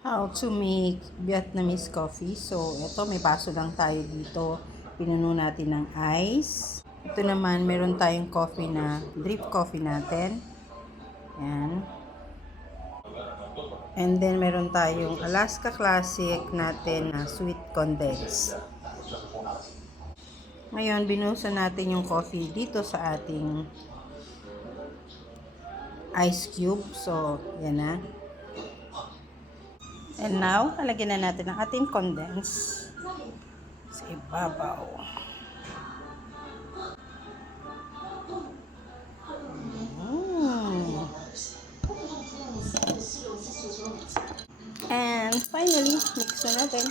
How to make Vietnamese coffee. So, ito, may baso lang tayo dito. Pinuno natin ng ice. Ito naman, meron tayong coffee na, drip coffee natin. Yan. And then, meron tayong Alaska Classic natin na sweet condensed. Ngayon, binuhusan natin yung coffee dito sa ating ice cube. So, yan na. And now, lalagyan na natin ang ating condense sa ibabaw. And finally, mix na natin.